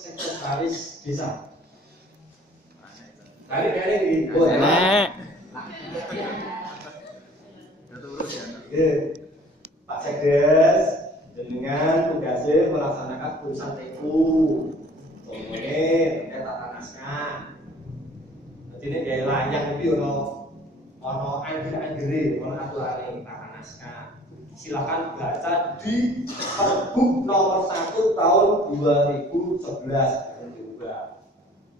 sekretaris desa. Tadi di boleh. Pak Sekdes dengan tugasnya melaksanakan urusan TU, komponen, tata naskah. Jadi ini gaya layak itu ono anggere, ono aturan tata naskah. Silakan baca di Perbuk nomor 1 tahun 2011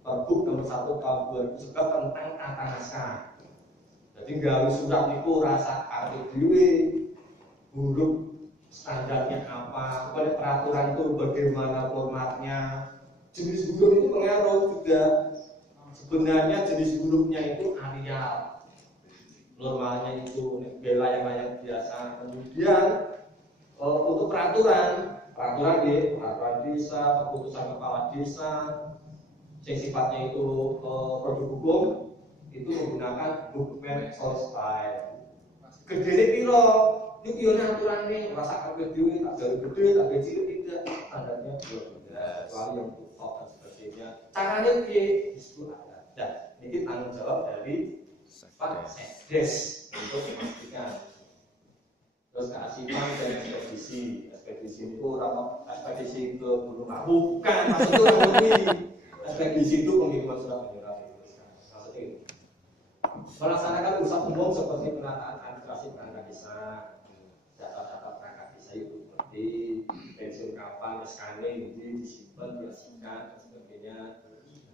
Perbuk nomor 1 tahun 2011 tentang tata naskah. Jadi gawe surat niku rasa arti dhewe huruf standarnya apa, kepada peraturan itu bagaimana formatnya, jenis huruf itu pengaruh juga. Sebenarnya jenis hurufnya itu Arial, normalnya itu bela yang layak biasa. Kemudian untuk peraturan desa, keputusan kepala desa, yang sifatnya itu produk hukum itu menggunakan dokumen source file. Gede piro? Yuk piona aturannya, rasa kabeh dhewe tak gawe gede, tak gawe cilik tidak. Standarnya 12, kecuali yang top dan sebagainya. Caranya piye? Itu ada. Dan ini tanggung jawab dari Pak Sekdes untuk memastikan. Terus keasipan dan ekspedisi itu orang ekspedisi ke Gunung Agung, bukan maksudnya orang ini. Ekspedisi itu pengiriman surat menyurat. Maksudnya itu. Melaksanakan urusan umum seperti penataan administrasi perangkat desa, data-data perangkat desa itu seperti pensiun kapan, scanning, disimpan, diasingkan, dan sebagainya.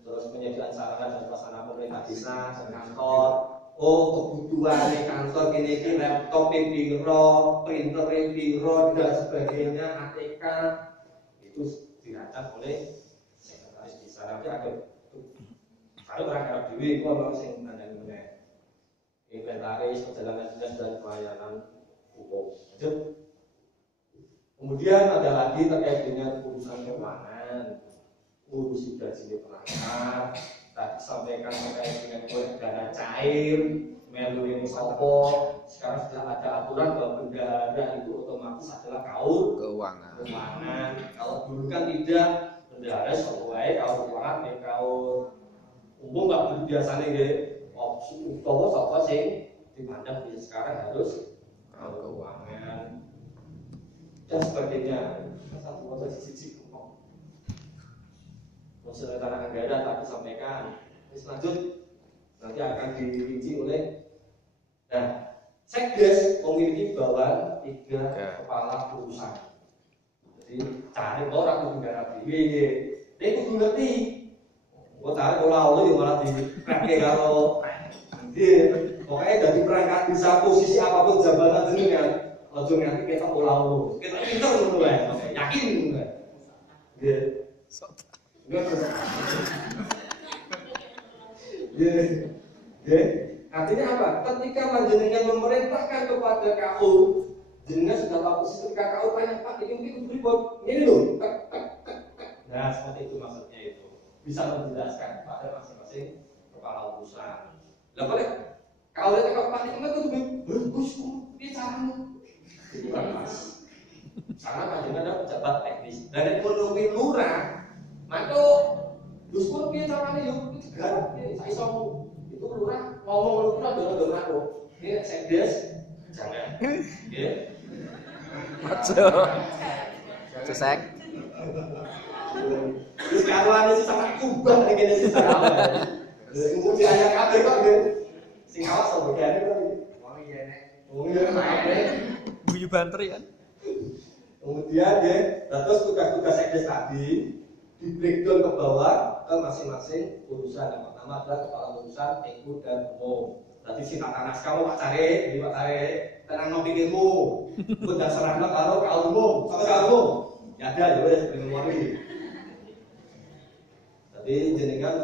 Terus penyediaan sarana dan prasarana pemerintah desa dan kantor. Kebutuhan di kantor gini laptop piro, printer piro dan sebagainya, ATK itu dirancang oleh sekretaris desa. Nanti ada kalau berangkat dewi itu orang yang menandai mengenai inventaris perjalanan dinas dan pelayanan umum. Kemudian ada lagi terkait dengan urusan keuangan, urusi gaji perangkat. Tadi sampaikan terkait dengan dana cair, melu ini sopo. Sekarang sudah ada aturan bahwa bendahara itu otomatis adalah kaur keuangan. Kalau dulu kan tidak, bendahara sesuai kaur keuangan, kaur umum nggak biasanya deh. Opsi utama sopo sih dipandang di sekarang harus kaur keuangan dan sebagainya. Satu kata sisi Konsul tanah anggaran tadi sampaikan. Lanjut nanti akan dirinci oleh Sekdes memiliki bawahan 3 kepala urusan. Jadi cari orang untuk garap ini. Dia itu ngerti. Gua cari kalau yang malah dikrake kalau pokoknya dari perangkat bisa posisi apapun jabatan jenengan, ojo nganti kita ulau. Kita pinter ngono wae. Yakin ngono wae. Nggih. Artinya apa? Ketika panjenengan memerintahkan kepada KU, jenengan sudah tahu posisi ketika KU tanya Pak, ini mungkin beribot, ini loh. Nah, seperti itu maksudnya itu. Bisa menjelaskan pada masing-masing kepala urusan. Lah boleh KU lihat Pak itu kan tuh bagus, ini caranya. Itu kan pas. Karena panjenengan ada pejabat teknis. Dan ekonomi lurah mantuk, duskun piye carane yo digarap piye sak iso itu lurah ngomong lurah dono aku. Ini Sekdes jangan. Nggih. Cesek. Wis karuan iki sangat kubah nek kene sing salah. Kemudian ayah kabeh kok nggih. Sing awas opo kene kok iki. Wong iya nek. Wong iya. Guyu banter ya. Kemudian nggih, terus tugas-tugas Sekdes tadi di breakdown ke bawah ke masing-masing urusan. Yang pertama adalah kepala urusan TU dan umum. Berarti si tata naskah kamu Pak Cari, ini Pak Cari, tenang no pikirmu. Buat dasarnya kalau kaum umum, sampai kaum umum. Ya ada, ya wes memori. Jadi jenengan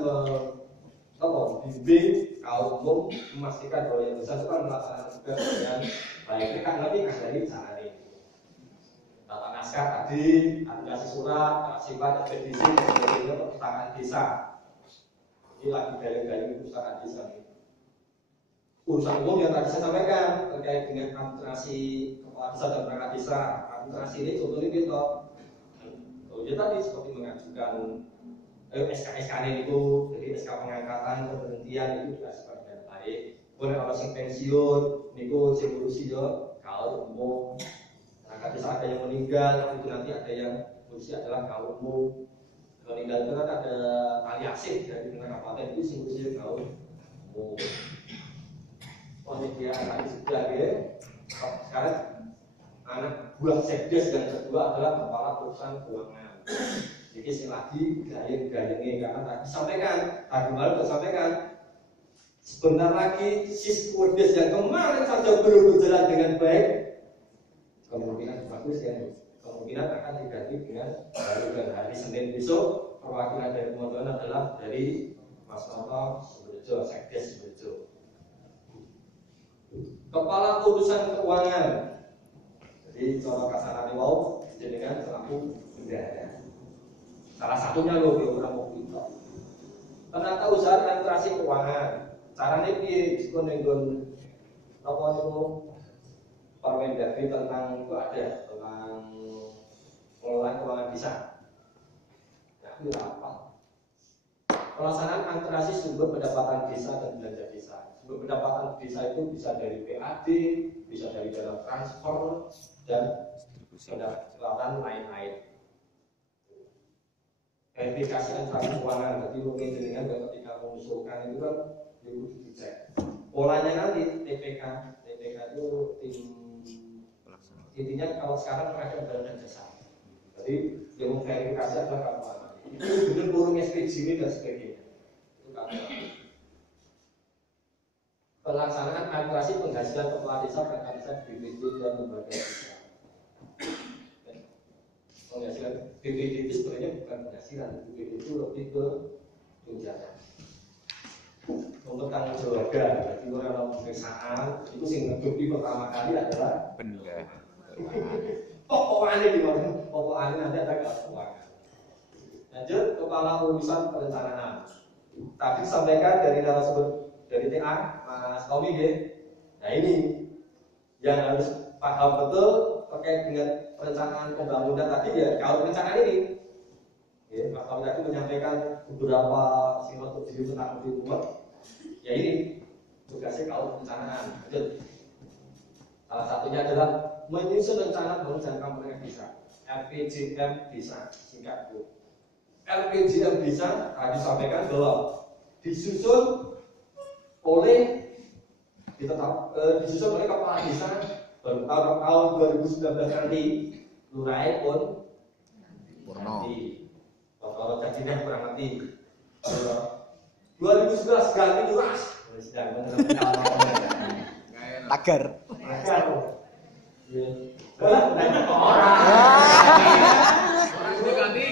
bimbing kaum umum memastikan bahwa yang besar itu kan melaksanakan tugas dengan baik. Ini kan nanti dari cara ini. Tata naskah tadi, aplikasi surat, sifat ekspedisi, dan perpustakaan desa. Ini lagi gaya-gaya perpustakaan desa ini. Urusan umum yang tadi saya sampaikan terkait dengan administrasi kepala desa dan perangkat desa. Administrasi ini contohnya kita Ya tadi seperti mengajukan SK-SK itu, jadi SK pengangkatan, pemberhentian itu juga seperti yang baik. Boleh orang sing pensiun, niku sing ngurusi yo kalau umum. Nah, ketika ada yang meninggal, itu nanti ada yang ngurusi adalah kalau umum. Meninggal itu kan ada aliasif dari dengan kabupaten itu sing ngurusi kalau umum. Oh ini dia tadi sudah ya. Sekarang anak buah sekdes yang kedua adalah kepala urusan keuangan. Jadi lagi gaya-gayanya karena tadi sampaikan, tadi malam sudah sampaikan. Sebentar lagi siswades yang kemarin saja belum berjalan dengan baik, kemungkinan bagus ya, kemungkinan akan diganti dengan hari Senin besok. Perwakilan dari teman-teman adalah dari Mas Noto Suberjo, Sekdes Suberjo. Kepala urusan keuangan. Jadi cara kasarane wau jenengan selaku bendahara. Salah satunya loh yang orang mau pinta. Penata usaha administrasi keuangan. Caranya piye diskon nggon apa itu Permendagri tentang itu ada tentang pengelolaan keuangan desa. Ya, itu apa? Pelaksanaan administrasi sumber pendapatan desa dan belanja desa. Sumber pendapatan desa itu bisa dari PAD, bisa dari dana transfer dan pendapatan lain-lain. Verifikasi administrasi keuangan, jadi mungkin dengan ketika mengusulkan itu kan itu dicek. Polanya nanti TPK itu tim intinya kalau sekarang mereka berada jasa. Jadi yang memverifikasi adalah keuangan. Itu dengan burung SPJ ini dan sebagainya. Itu keuangan. Pelaksanaan administrasi penghasilan kepala desa dan desa BPD dan lembaga desa. Penghasilan BPD itu sebenarnya bukan penghasilan, BPD itu lebih ke tunjangan. Untuk tanggung jawab, jadi orang pemeriksaan itu sing ngedupi pertama kali adalah benar. Pokoknya di mana? Pokoknya nanti ada keuangan. Lanjut kepala urusan perencanaan. Tadi sampaikan dari narasumber dari TA Mas Tommy ya. Nah ini yang harus paham betul terkait dengan perencanaan pembangunan tadi ya. Kalau perencanaan ini, ya, Mas Tommy tadi menyampaikan beberapa sinopsis jadi tentang di rumah. Ya ini tugasnya kalau perencanaan. Betul. Salah satunya adalah menyusun rencana bangun jangka menengah desa, LPJM desa, singkat Bu. LPJM desa tadi sampaikan bahwa disusun oleh disusun oleh kepala desa baru tahun 2019 nanti lurah pun nanti kalau jadinya kurang nanti 2011 ganti lurah sedang Tagar. Orang itu ganti.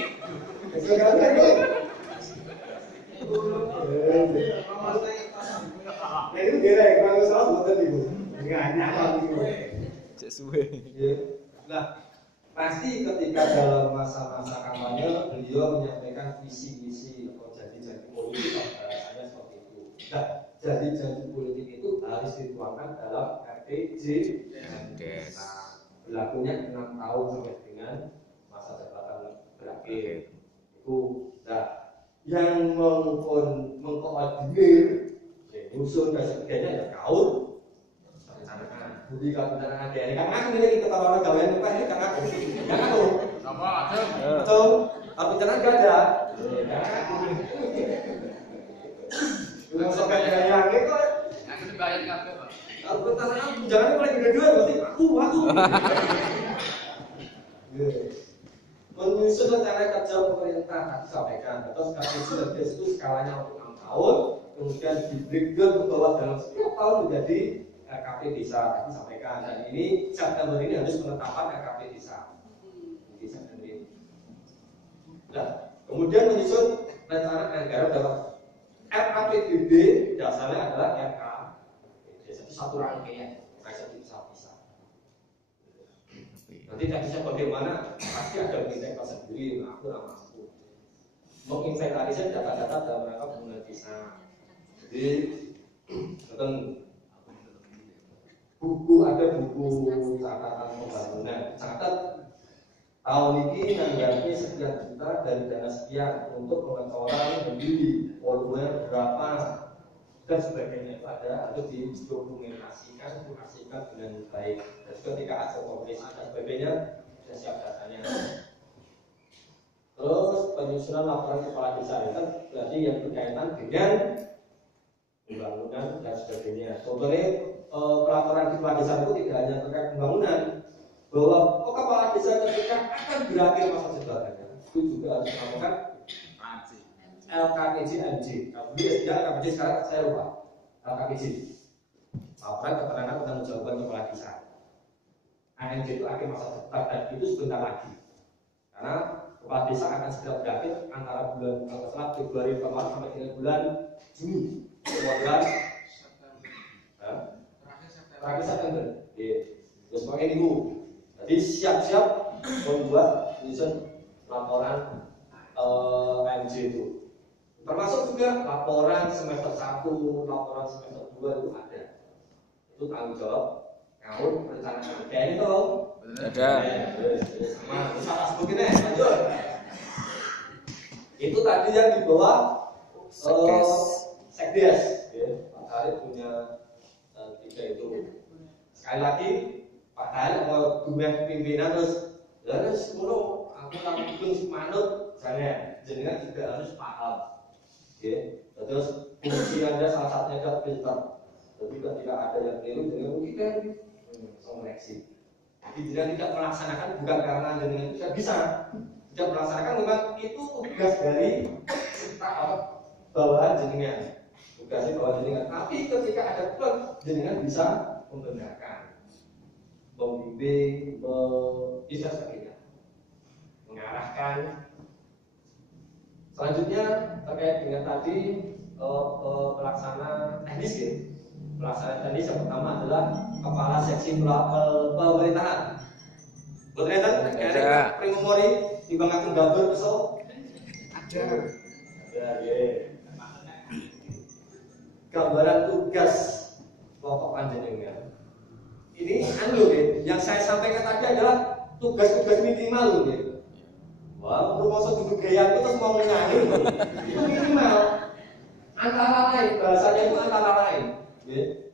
Nah itu gila ya, kalau salah buatan ibu. Enggak nyala gitu. Sesuai. Nah, pasti ketika dalam masa-masa kampanye beliau menyampaikan visi-visi atau janji-janji politik bahasanya seperti itu. Nah, janji-janji politik itu harus dituangkan dalam RPJ. Berlakunya 6 tahun sampai dengan masa jabatan berakhir. Itu, nah, yang mengkoordinir usul dan sebagainya ya kau rencanakan budi kebenaran ada ini kan aku ini ketawa orang gawean lupa ini kan aku sama betul tapi jangan gak ada sampai yang itu yang itu bayar kabeh Pak kalau rencanakan jangan paling gede berarti aku menyusun rencana kerja pemerintah tadi sampaikan atau skala itu skalanya untuk 6 tahun kemudian di breakdown ke bawah dalam setiap tahun menjadi RKP desa tadi sampaikan dan ini September ini harus penetapan RKP desa di September ini. Nah, kemudian menyusun rencana anggaran dalam RKPBD dasarnya adalah RK desa itu satu rangkaian bisa bisa. Nanti teknisnya bagaimana pasti ada penelitian sendiri, aku mampu menginventarisir data-data dalam rangka pembangunan desa. Jadi, tentang buku ada buku catatan pembangunan, catat tahun ini nanggapi sekian juta dari dana sekian untuk pengetahuan berdiri volume berapa dan sebagainya itu ada, harus didokumentasikan dengan baik. Dan ketika ada kompresi dan sebagainya sudah siap datanya. Terus penyusunan laporan kepala desa itu kan berarti yang berkaitan dengan pembangunan dan sebagainya. Contohnya pelaporan kepala desa itu tidak hanya terkait pembangunan, bahwa kepala desa ketika akan berakhir masa jabatannya itu juga harus melakukan LKPJ-NJ. Kalau dulu ya LKPJ, sekarang saya lupa. LKPJ, laporan keterangan pertanggungjawaban kepala desa. ANJ itu akhir masa jabatan dan itu sebentar lagi. Karena kepala desa akan segera berakhir antara bulan Februari kemarin sampai dengan bulan Juni. Bulan terakhir September. Terus pakai minggu. Jadi siap-siap membuat penyusun laporan ANJ itu. Termasuk juga laporan semester 1, laporan semester 2 itu ada. Itu tanggung jawab kamu perencanaan. Kayak ini toh? Ada. Sama salah sebutin lanjut. Itu tadi yang di bawah Sekdes. Pak Khalid punya 3 itu. Sekali lagi Pak Khalid mau dua pimpinan terus mulu aku langsung manut jangan jenengan juga harus paham. Terus fungsi Anda salah satunya adalah filter. Jadi ketika ada yang keliru jenengan kita mengoreksi. Jadi jenengan tidak melaksanakan bukan karena jenengan tidak bisa, tidak melaksanakan memang itu tugas dari bawahan jenengan. Tugasnya bawahan jenengan. Tapi ketika ada kurang jenengan bisa membenarkan, membimbing, bisa sebagainya, mengarahkan. Selanjutnya terkait dengan tadi pelaksana teknis ya. Pelaksana teknis yang pertama adalah kepala seksi pemerintahan. Betul kan? Ada memori di Bang Agung Gabur besok. Ada. Ya. Gambaran tugas kelompok panjenengan. Ini yang saya sampaikan tadi adalah tugas-tugas minimal loh ya. Wah, bermaksud duduk gaya itu terus mau nyanyi itu minimal. Antara lain, bahasanya itu antara lain.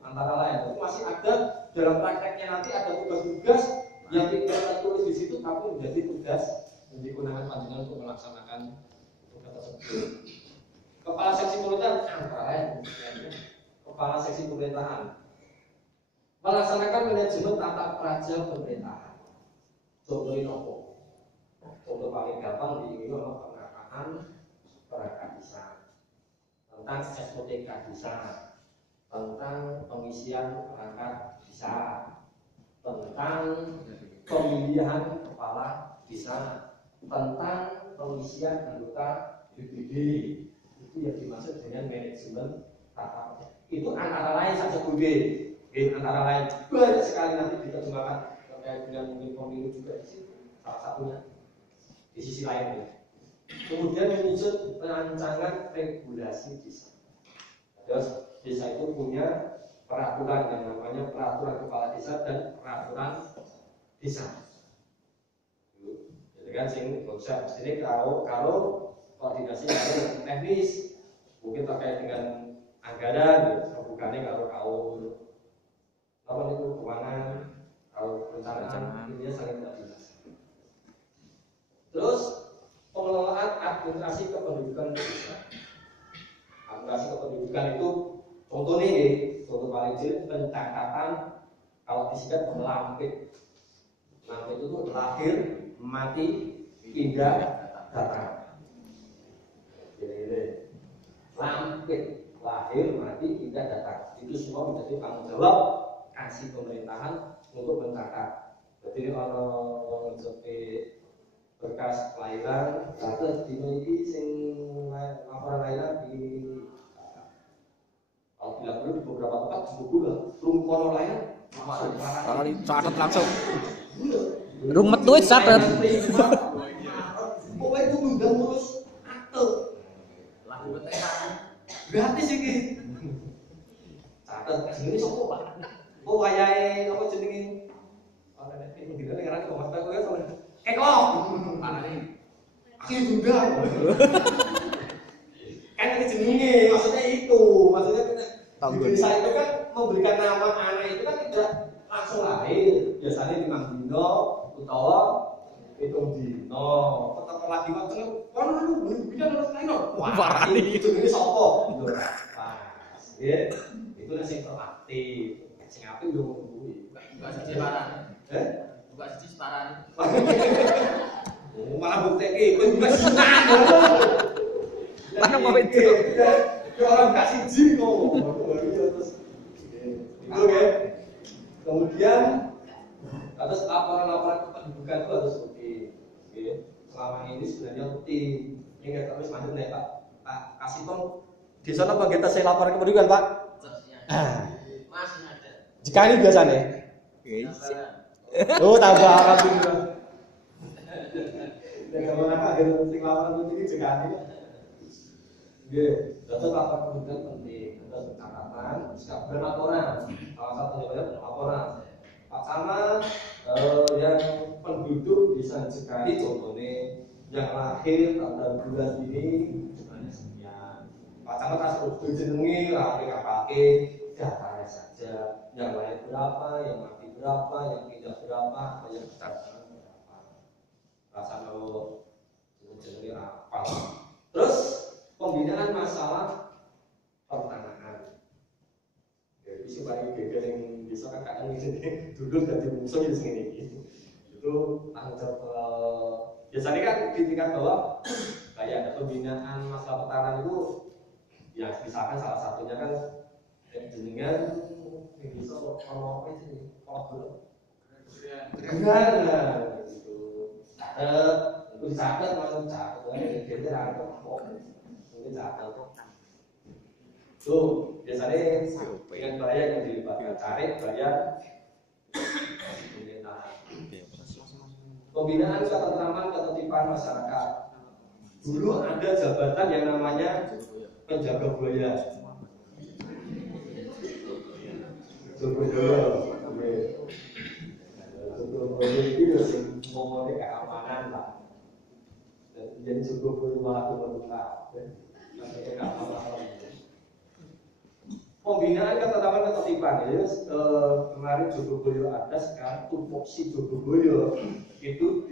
Antara lain, itu masih ada dalam prakteknya nanti ada tugas-tugas yang tidak tertulis di situ tapi menjadi tugas yang digunakan panjenengan untuk melaksanakan tugas tersebut. Kepala seksi pemerintahan antara lain, kepala seksi pemerintahan melaksanakan manajemen tata praja pemerintahan. Contohnya apa? Contoh paling gampang di penerapan perangkat desa, tentang SOTK desa, tentang pengisian perangkat desa, tentang pemilihan kepala desa, tentang pengisian anggota DPD. Itu yang dimaksud dengan manajemen tata. Itu antara lain saja Bude. Antara lain banyak sekali nanti diterjemahkan terkait dengan mungkin pemilu juga di situ. Salah satunya. Di sisi lainnya, kemudian menyusun rancangan regulasi desa. Terus desa itu punya peraturan yang namanya peraturan kepala desa dan peraturan desa. Jadi kan sing konsep sini kalau koordinasi dengan teknis mungkin terkait dengan anggaran, bukannya kalau apa itu keuangan, kalau perencanaan ini saling tidak jelas. Terus pengelolaan administrasi kependudukan desa. Administrasi kependudukan itu contohnya contoh paling jelas pencatatan kalau disingkat lampit. Lampit itu lahir, mati, pindah, datang. Jadi lampit lahir, mati, pindah, datang. Itu semua menjadi tanggung jawab kasih pemerintahan untuk mencatat. Jadi kalau seperti berkas kelahiran, terus dimiliki sing laporan lahiran di kalau bila perlu di beberapa tempat disebut lah rum kono lahiran kali catat langsung rumet duit catat pokoknya itu udah ngurus akte lah gratis iki catat jenenge sapa Pak wayahe apa jenenge ana nek iki ngira-ngira kok Mas Pak ya kekok. Aki juga. Kan ini jenenge, maksudnya itu. Maksudnya di desa itu kan memberikan nama anak itu kan tidak langsung lahir. Biasanya 5 dino utawa hitung dino. Tetap lagi waktu kono lu bidan harus lain. Wah, ini jenenge sapa? Pas. Ya. Itu sing proaktif. Sing apik yo kuwi. Buka siji parane. Buka siji parane. Malah bukteke kowe juga senang. Mana mau itu? Orang kasih siji kok. Terus itu ya. Kemudian atas laporan-laporan kependudukan itu harus rutin. Oke. Selama ini sebenarnya rutin. Ini enggak terus macam nih Pak. Pak kasih tong di sana Pak kita saya laporan kependudukan Pak. Masih ada. Jika ini biasanya. Oh, tambah alhamdulillah. Ya kalau nak ada sing laporan ini juga ini. Nggih, terus laporan kependudukan penting. Terus catatan, siap laporan. Salah satunya adalah laporan. Pak Camat yang penduduk bisa sekali contohnya yang lahir tanggal bulan ini jumlahnya sekian. Pak Camat asal jenenge rapi kapake datanya saja. Yang lahir berapa, yang mati berapa, yang pindah berapa, yang besar berapa. Rasa kalau jenenge apa. Terus pembinaan masalah pertanahan. Ya, bisa paling geger yang bisa kan kadang ini dulu dari musuh di sini itu tanggung jawab. Biasanya kan di tingkat bawah kayak ada pembinaan masalah pertanahan itu, ya misalkan salah satunya kan jenengan yang bisa apa itu benar gitu. Itu catat masuk catat, jadi ada mungkin catat tuh biasanya dengan bayar yang dilibatkan tarik bayar pembinaan ketentraman ketertiban masyarakat. Dulu ada jabatan yang namanya penjaga buaya. Jogoboyo itu ngomongnya keamanan lah. Jadi Jogoboyo malah berbuka. Pembinaan ketentraman ketertiban ya. Kemarin Jogoboyo ada, sekarang tupoksi Jogoboyo itu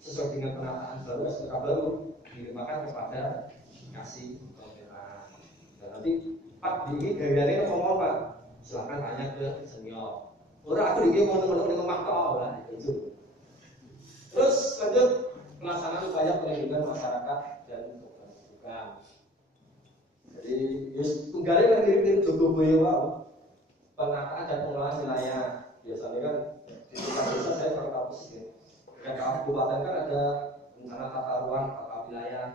sesuai dengan penataan baru SPK baru dilimpahkan kepada kasih pemerintah. Dan nanti Pak ini gayanya ngomong Pak, silakan tanya ke senior. Orang aku dikira mau teman-teman ngomong kau lah itu. Terus lanjut pelaksanaan upaya perlindungan masyarakat dan kependudukan. Jadi tunggalnya kan mirip-mirip Jogoboyo Pak. Penataan dan pengelolaan wilayah. Biasanya kan di desa saya kurang tahu sih. Dan kabupaten kan ada rencana tata ruang, tata wilayah.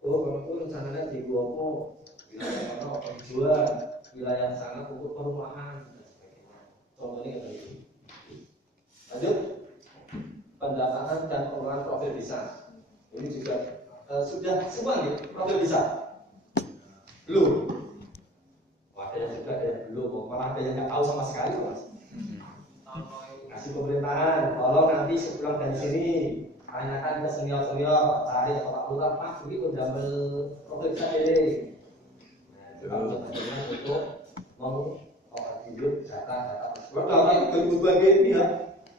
Oh, kalau itu rencananya di Gopo, wilayah mana penjual, wilayah sana untuk perumahan dan sebagainya. Contohnya kayak gitu. Lanjut, pendataan dan pengelolaan profil desa. Ini juga sudah semua nih profil desa. Belum. Ada yang sudah, ada yang belum. Malah ada yang nggak tahu sama sekali, Mas. Kasih pemerintahan, kalau nanti sepulang dari sini tanyakan ke senior-senior, cari atau Pak Lurah, Mas, begitu jambil profil saya ini. Nah, itu bagaimana untuk mengoperasikan data-data. Data itu berbagai pihak.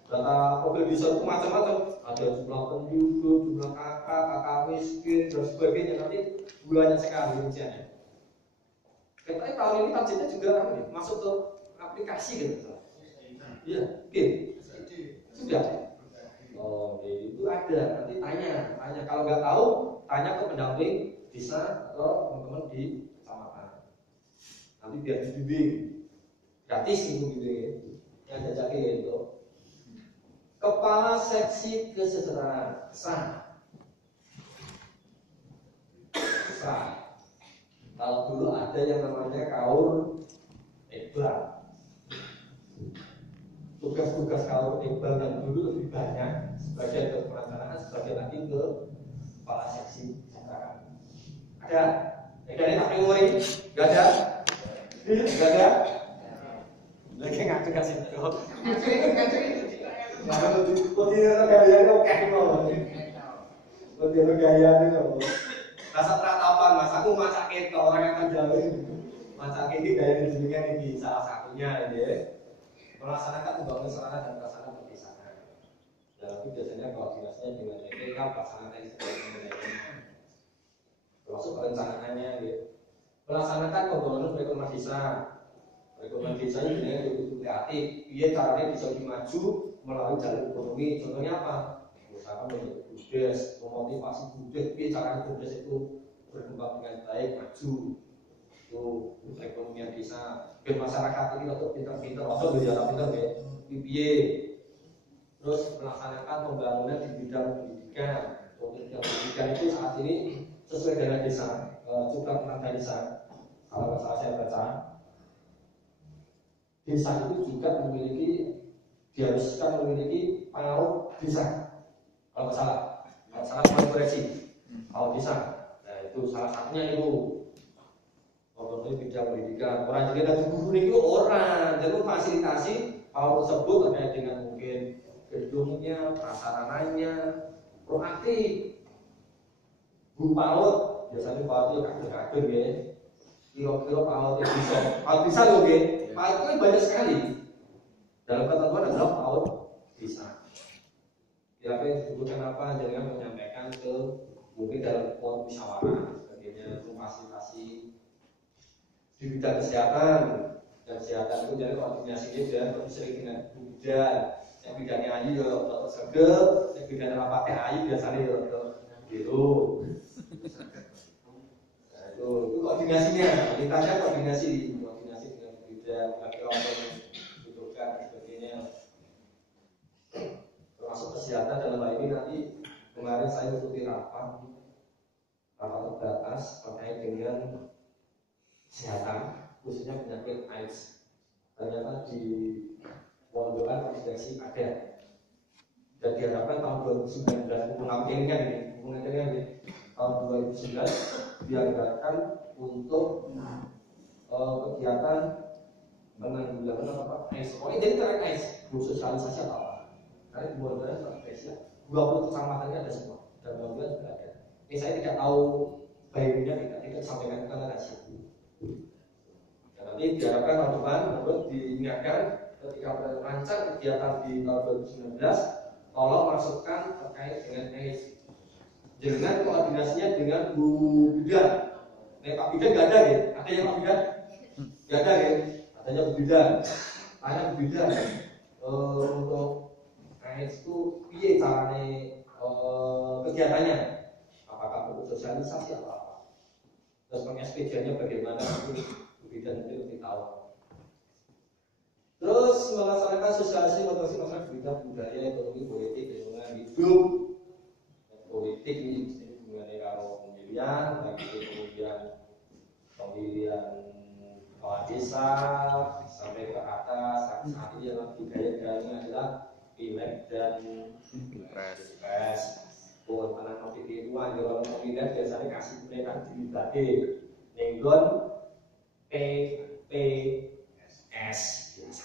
Data profil desa itu macam-macam. Ada jumlah penduduk, jumlah kakak miskin, dan sebagainya. Nanti banyak sekali rinciannya. Kita tahun ini targetnya juga masuk ke aplikasi gitu. Iya, oke. Sudah. Oh, itu ada. Nanti tanya. Kalau nggak tahu, tanya ke pendamping desa atau teman-teman di kecamatan. Nanti biar dibimbing. Gratis itu bimbing. Yang jajakin itu. Kepala Seksi Kesejahteraan sah. Kalau dulu ada yang namanya kaur ekbal. Tugas-tugas kaur ekbal yang dulu lebih banyak, sebagian ke perencanaan, sebagian lagi ke kepala seksi kesejahteraan. Ada? Ini tak memori? Gak ada? Gak ada? Lagi ngatur kasih itu. Kudune gayane oke kok. Kudune gayane kok. Rasa tratapan Mas, aku macak ketok orang akan jauh. Macak iki gaya jenengan iki salah satunya ya. Melaksanakan pembangunan sarana dan prasarana perpisahan. Dalam itu biasanya koordinasinya dengan TPK, pelaksanaan SDM, termasuk perencanaannya gitu. Melaksanakan pembangunan perekonomian desa. Perekonomian desa ini dengan begitu kreatif. Iya caranya bisa dimaju melalui jalur ekonomi. Contohnya apa? Misalkan menjadi BUDES, memotivasi BUDES. Iya caranya BUDES itu berkembang dengan baik, maju. Itu perekonomian desa. Biar masyarakat ini untuk pinter-pinter, atau berjalan pinter ya. PPA. Terus melaksanakan pembangunan di bidang pendidikan. Untuk bidang pendidikan itu saat ini sesuai dengan desa, juga penanda desa. Kalau masalah saya baca, desa itu juga diharuskan memiliki PAUD desa. Kalau salah koreksi. PAUD desa. Nah itu salah satunya itu. Untuk bidang pendidikan, orang jadi ada guru itu orang, jadi fasilitasi PAUD tersebut terkait dengan mungkin gedungnya, prasarananya, proaktif. Guru PAUD biasanya PAUD itu kader-kader ya. Kira-kira PAUD yang bisa loh ya. PAUD itu banyak sekali. Dalam ketentuan adalah PAUD bisa. Kira-kira disebutkan apa? Jangan menyampaikan ke mungkin dalam musyawarah, sebagainya, fasilitasi di bidang kesehatan. Dan kesehatan itu jadi koordinasinya sudah lebih sering dengan bidan. Yang bidangnya ayu ya dokter segel, yang bidangnya rapatnya ayu biasanya ya dokter biru. Nah, itu koordinasinya, lintasnya koordinasi dengan bidan, laki-laki dibutuhkan dan sebagainya. Termasuk kesehatan dalam hal ini nanti kemarin saya ikuti rapat terbatas terkait dengan kesehatan, khususnya penyakit AIDS. Ternyata di Mondokan vaksinasi ada, dan diharapkan tahun 2019 mengakhirkan ini tahun 2019 dianggarkan untuk kegiatan penanggulangan AIDS. Oh, jadi terkait AIDS, sosialisasi apa? Karena di Mondokan terkait 20 kecamatannya ada semua, dan Mondokan juga ada. Ini saya tidak tahu bayinya tidak sampaikan ke rahasia. Nanti diharapkan tahun depan menurut diingatkan ketika merancang kegiatan di tahun 2019 tolong masukkan terkait dengan AIDS. Dengan koordinasinya dengan Bu Bidan. Pak Bidan nggak ada ya? Ada yang Pak Bidan? Nggak ada ya? Adanya Bu Bidan. Tanya Bu Bidan untuk AIDS itu piye caranya kegiatannya? Apakah perlu sosialisasi atau apa? Terus peng-SPJ-nya bagaimana? Bidan itu lebih tahu. Terus melaksanakan sosialisasi motivasi masyarakat bidang budaya, ekonomi, politik, lingkungan hidup, politik ini mengenai kalau pemilihan, lagi pemilihan kepala desa sampai ke atas. Saat ini yang budaya-budayanya adalah pileg dan pilpres. Buat anak motivasi itu anjuran pemilihan biasanya kasih mereka dibagi nenggon PPS.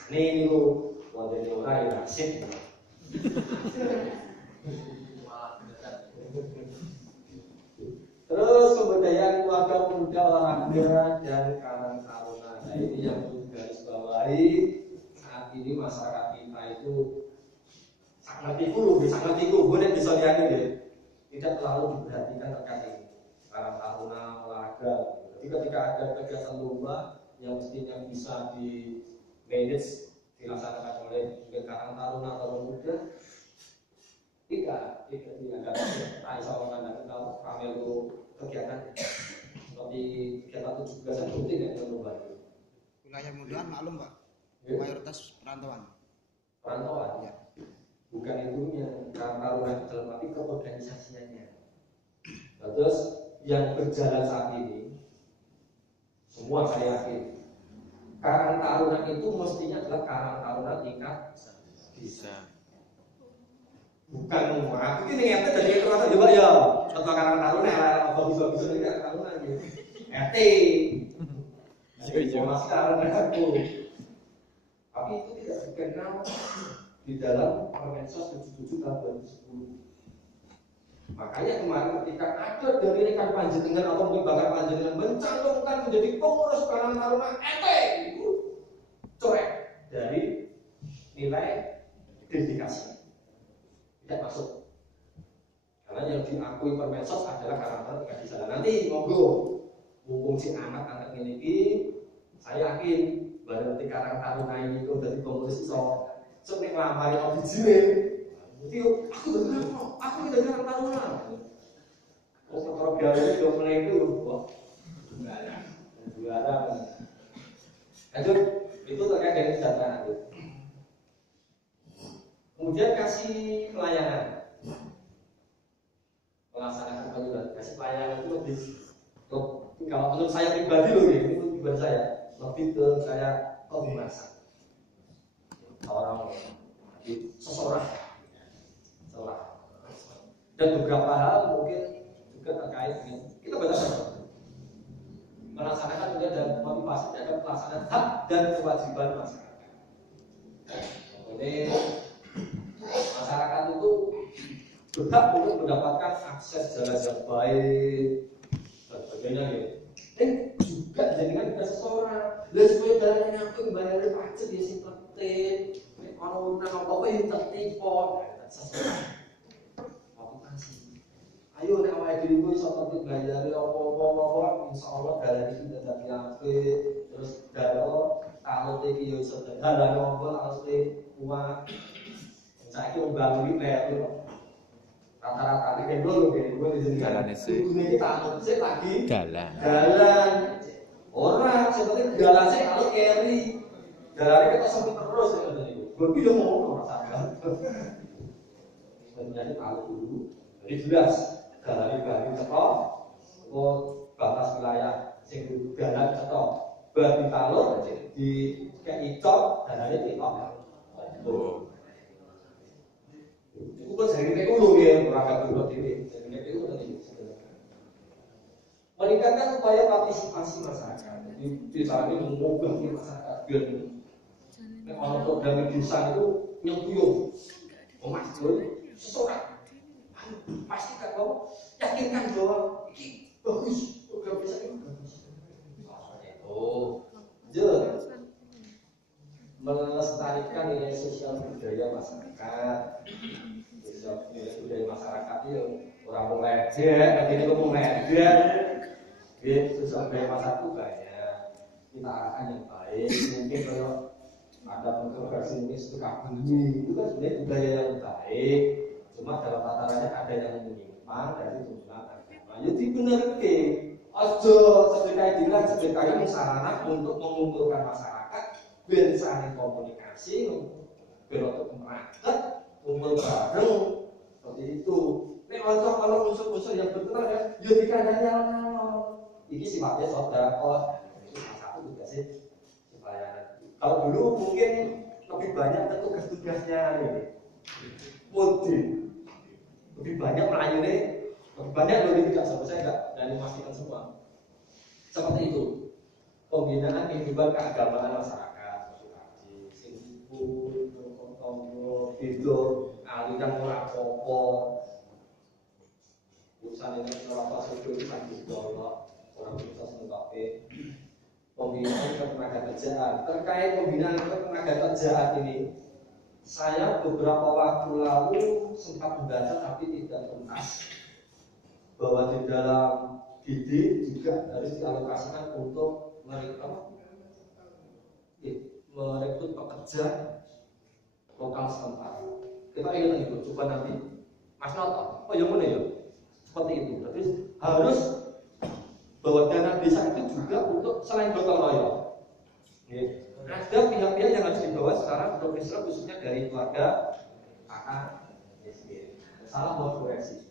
Ini lu wonten ora ya nasib. Terus kebudayaan keluarga pemuda olahraga dan karang taruna. Nah ini yang perlu digarisbawahi saat ini masyarakat kita itu sangat ikut, boleh bisa dianu deh. Tidak terlalu diperhatikan terkait ini. Karang taruna olahraga. Ketika ada kegiatan lomba yang mestinya bisa di manage dilaksanakan oleh karang taruna atau muda, tidak ada. Aisyah mengatakan kalau kami itu kegiatan seperti kegiatan 17-an itu tidak ada lomba. Wilayah Mondokan maklum Pak, mayoritas perantauan. Ya. Bukan itunya karang taruna itu dalam arti keorganisasiannya. Terus yang berjalan saat ini semua saya yakin karang taruna itu mestinya adalah karang taruna tingkat bisa. Bukan aku ini ngerti dari keterangan coba ya atau karang taruna apa bisa tidak taruna gitu. RT. Informasi taruna aku. Tapi itu tidak dikenal di dalam Permensos 77 tahun 2010. Makanya kemarin ketika ada dari rekan panjenengan atau mungkin bahkan panjenengan mencantumkan menjadi pengurus Karang Taruna itu corek dari nilai identifikasi, tidak masuk. Karena yang diakui Permensos adalah Karang Taruna tidak di sana. Nanti monggo, mumpung si anak-anak ini, saya yakin baru nanti Karang Taruna ini itu dari pengurus iso sering ngelamari original. Jadi aku tidak Karang Taruna. Oh, perkara gawe itu mulai itu, wah, juara. Itu terkait dengan kesejahteraan itu. Kemudian kasih pelayanan, melaksanakan pelayanan. Kasih pelayanan itu lebih, kalau menurut saya pribadi loh ya, itu pribadi saya lebih ke saya masak orang seseorang. Dan beberapa hal mungkin juga terkait dengan kita baca melaksanakan juga dan motivasi ada pelaksanaan hak dan kewajiban masyarakat. Jadi masyarakat itu berhak untuk mendapatkan akses jalan yang baik dan sebagainya gitu. Juga dijadikan kita seseorang. Lalu supaya jalannya aku bayar pajak ya sih penting. Kalau nang apa yang tertipu seseorang. Ayo nek awake dhewe iso tertib bayar apa-apa insyaallah dalan iki dadi apik terus dalo talute iki yo iso dalan apa talute kuat saiki mbangun iki rata-rata iki dulu di jalan iki talute sik lagi dalan ora sebetulnya dalan sik kalau keri dalane ketok sempit terus ngono iki gue yo ngono rasane sebenarnya kalau dulu jadi jelas dalane bali teko batas wilayah sing dalan teko bali talur di kek icok dalane teko itu kok jarine kulo nggih ora kabeh dhewe jarine kulo tadi meningkatkan upaya partisipasi masyarakat jadi desa ini mengubah masyarakat biar nek ana program desa itu nyempuyung memastikan seseorang pastikan bahwa yakinkan bahwa ini bagus program desa ini bagus. Itu melestarikan nilai sosial budaya masyarakat. Nilai budaya masyarakat itu orang mau ledek, nanti itu mau ledek. Sosial budaya masyarakat itu banyak. Kita arahkan yang baik. Mungkin kalau ada kontroversi ini suka bunyi, itu kan sebenarnya budaya yang baik. Cuma dalam tatarannya ada yang menyimpang dari tuntunan agama. Jadi benar ke, ojo sebagai sarana untuk mengumpulkan masyarakat, saling komunikasi, untuk meraket, kumpul bareng, seperti itu. Nek ojo kalau unsur-unsur yang betul ya, dikandani alon-alon. Ini sifatnya saudara, itu salah satu juga sih supaya. Kalau dulu mungkin lebih banyak tugas-tugasnya ini, mudin. Lebih banyak melayani, lebih banyak lebih tidak sampai saya enggak dan memastikan semua. Seperti itu. Pembinaan kehidupan keagamaan masyarakat, kaji, simpu, tombol, video, aliran ora apa-apa. Urusan ini ora apa itu kan orang bisa senengake. Pembinaan ketenagakerjaan. Terkait pembinaan ketenagakerjaan ini saya beberapa waktu lalu sempat membaca tapi tidak tuntas bahwa di dalam GD juga harus dialokasikan untuk merekrut pekerja lokal setempat. Kita ingat itu, coba nanti Mas Noto, oh yang mana ya? Seperti itu. Jadi harus bahwa dana desa itu juga untuk selain gotong royong. Ada pihak-pihak yang harus dibawa secara profesional khususnya dari keluarga kakak miskin. Salah buat koreksi.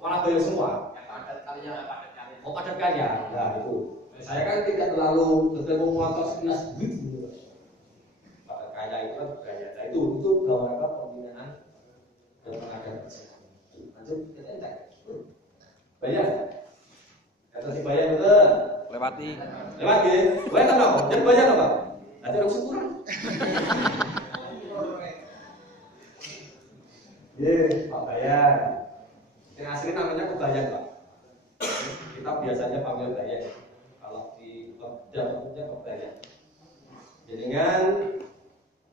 Malah bayar semua. Oh padat karya. Nah itu. Saya kan tidak terlalu menguatkan sekilas duit. Padat karya itu kan budaya. Nah itu dalam rangka pembinaan dan tenaga kerja. Lanjut kita cek. Bayar. Kata si bayar betul. Lewati. Lewat ya. Bayar apa? Jadi bayar apa? Ada orang syukuran. Pak Bayan. Yang asli namanya Kebayan, Pak. Kita biasanya panggil Bayan. Kalau di dapurnya Kebayan. Jenengan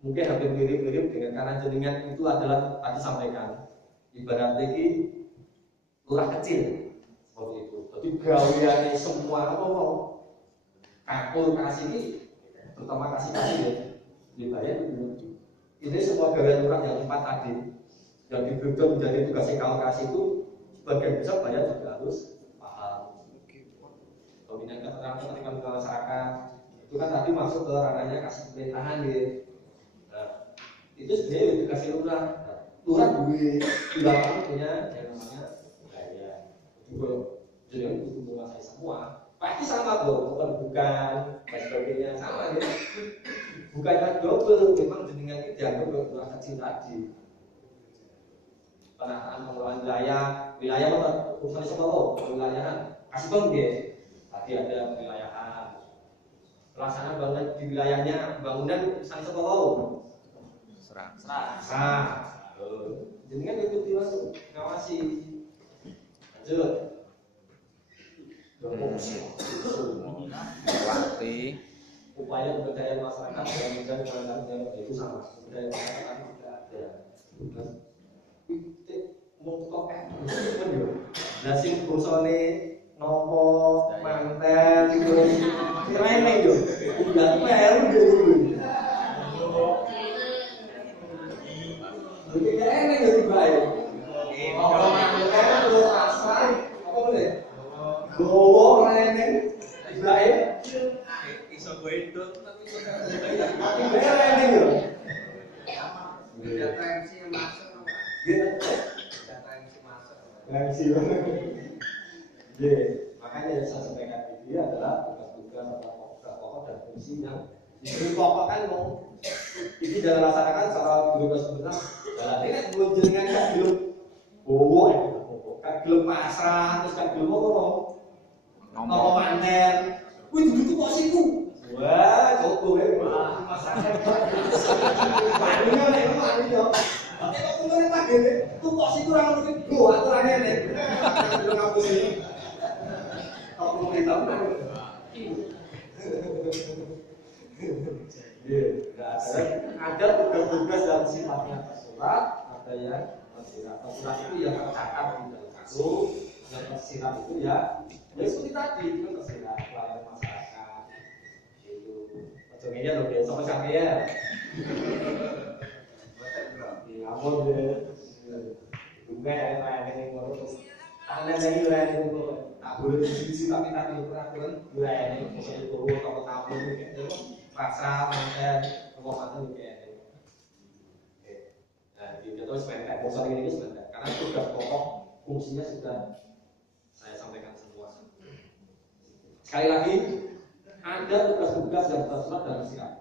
mungkin hampir mirip-mirip dengan karena jenengan itu adalah tadi sampaikan ibarat lagi lurah kecil seperti itu. Jadi gaweane semua ngomong kakul kasih ini, terutama kasih ya, dibayar itu. Ini semua gawean lurah yang 4 tadi yang diberikan menjadi tugas kalau kasih itu sebagian besar bayar juga harus paham. Pembinaan keterampilan ke masyarakat itu kan tadi masuk ke ranahnya kasih pemerintahan gitu. Nah, itu sebenarnya dikasih lurah. Lurah gue di lapangan punya yang namanya budaya. Juga jadi itu menguasai semua. Pasti sama tuh, bukan dan sebagainya sama ya. Bukannya double, memang jenengan itu dianggap lurah kecil tadi. Penataan pengelolaan wilayah apa? Urusan sekolah, wilayahan. Kasih bang dia. Tadi ada wilayahan. Pelaksanaan bangunan di wilayahnya, bangunan urusan sekolah. Serah. Jenengan ikuti langsung, ngawasi. Lanjut. Upaya pemberdayaan masyarakat dan menjadi masyarakat itu sama. Budaya masyarakat tidak ada. Mau tokek, nah sing bosone nopo manten terus rene yo, udah pel gitu. Jadi rene yo dibae. Kalau manten terus asal apa boleh? Gowo rene dibae. Iso gue itu tapi rene yo. Data MC yang masuk. Gengsi banget. Makanya yang saya sampaikan ini adalah tugas-tugas atau pokok dan fungsi yang diberi pokok kan ini dalam laksanakan secara tugas sebenarnya. Dalam ini kan belum jenengan kan belum bowo kan belum pasrah terus kan belum ngomong panen. Wih itu kok siku. Wah coba masyarakat. Panen nek panen yo. Tapi kok ngene tak gene, tuh kok sih kurang mungkin gua aturannya nih. Belum ngapus ini. Kalau mau kita ada tugas-tugas yang sifatnya tersurat, ada yang tersirat. Tersurat itu yang tercatat di dalam kartu, yang tersirat itu ya seperti tadi itu kan tersirat pelayanan masyarakat. Itu ujungnya loh biasa sampai ya. Ampun deh, juga yang lain ngurus. Anda dari lain itu, tak boleh diskusi tapi tak peraturan lain. Misalnya turun atau tamu gitu, paksa mantan, mantan gitu. Nah, di contoh sebentar, bosan ini sebentar, karena tugas pokok fungsinya sudah saya sampaikan semua. Sekali lagi, ada tugas-tugas yang tersurat dalam sirat.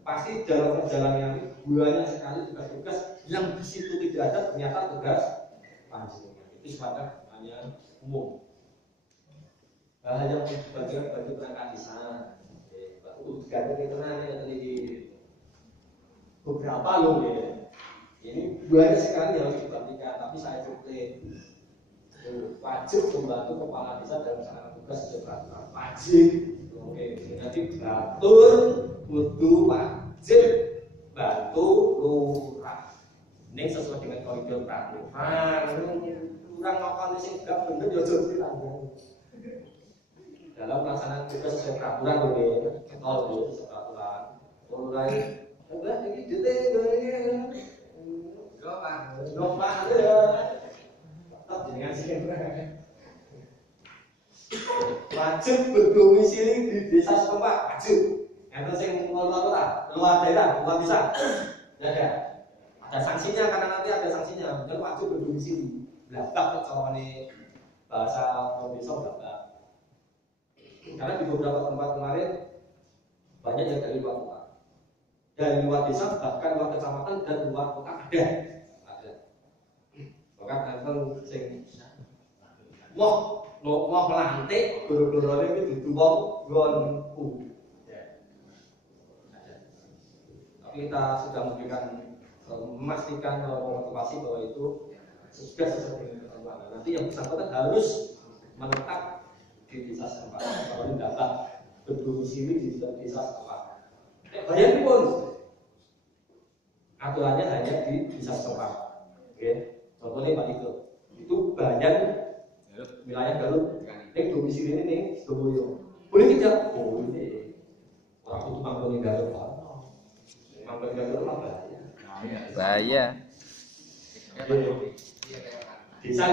Pasti dalam perjalanan ini banyak sekali tugas-tugas yang di situ tidak ada ternyata tugas panjenengan. Itu sifatnya hanya umum. Hal yang bagian bagi perangkat di sana. Tugasnya kita nanya tadi beberapa loh ya. Ini banyak sekali yang harus diperhatikan, tapi saya cukup wajib membantu kepala desa dalam melaksanakan tugas sesuai peraturan. Wajib. Oke, jadi batur kudu wajib bantu lurah. Ini sesuai dengan koridor peraturan. Kurang makan sing gak bener yo aja dilanggar. Dalam pelaksanaan tugas sesuai peraturan oke, ketol sesuai peraturan. Mulai enggak iki dite Lopak ya. Tetap jenengan sih. Wajib berdomisili di desa setempat, wajib. Enten sing luar kota, luar daerah, luar desa. Ya ada. Ada sanksinya karena nanti ada sanksinya. Dan wajib berdomisili. Blabak kalau ini bahasa desa blabak. Karena di beberapa tempat kemarin banyak yang dari luar kota. Dari luar desa, bahkan luar kecamatan dan luar kota ada. Bahkan enten sing mau melantik guru-gurune iki dudu wong nggonku. tapi kita sudah memberikan memastikan motivasi bahwa itu sudah sesuai dengan ketentuan. Nanti yang bersangkutan harus menetap di desa setempat kalau data berdomisili di desa setempat. Bayar pun aturannya hanya di desa setempat. Oke, contohnya Pak itu bayar wilayah Garut, domisili ini nih Surabaya. Boleh tidak? Boleh. Orang itu manggung di Garut, manggung di Garut apa? Bahaya. Desa